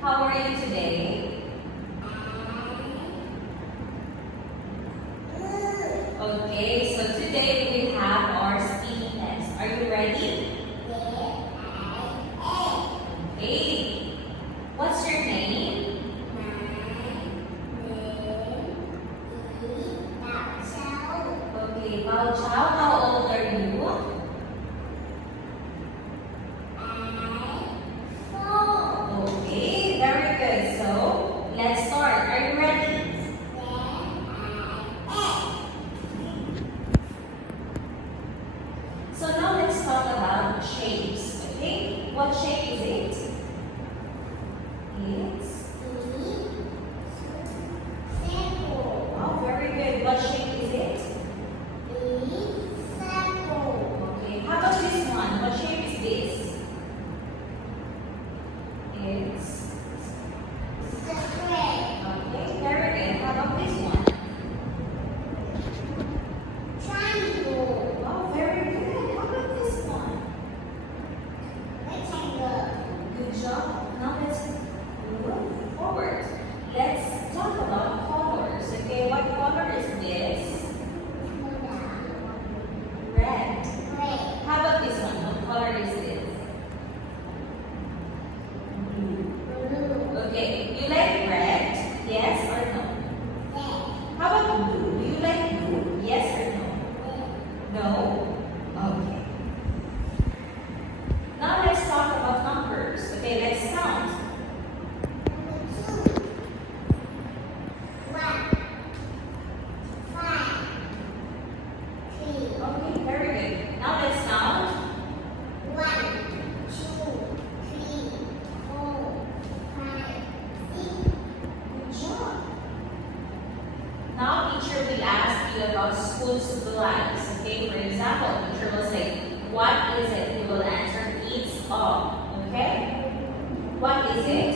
How are you today? Okay, so today we have our speaking test. Are you ready? Okay. What's your name? Okay, Bao Chao, how old are you? Okay, very good. So, let's start. Are you ready? So now let's talk about shapes. Okay? What shape is it? Wow, very good. What shape is it? Okay. How about this one? What shape is this? It's okay. Very good. How about this one? Wow, very good. How about this one? Good job. Now let's move forward. Let's talk about colors. Okay, what color is this? Red. How about this one? What color is this? Blue. Okay, you like red? Yes or no? How about blue? Do you like blue? Yes or no? No? Okay. Now let's talk about numbers. Okay, let's count. Okay, very good. Now let's count. Good job. Now teacher will ask you about school supplies. Okay, for example, teacher will say, what is it? You will answer, it's of. Okay? What is it?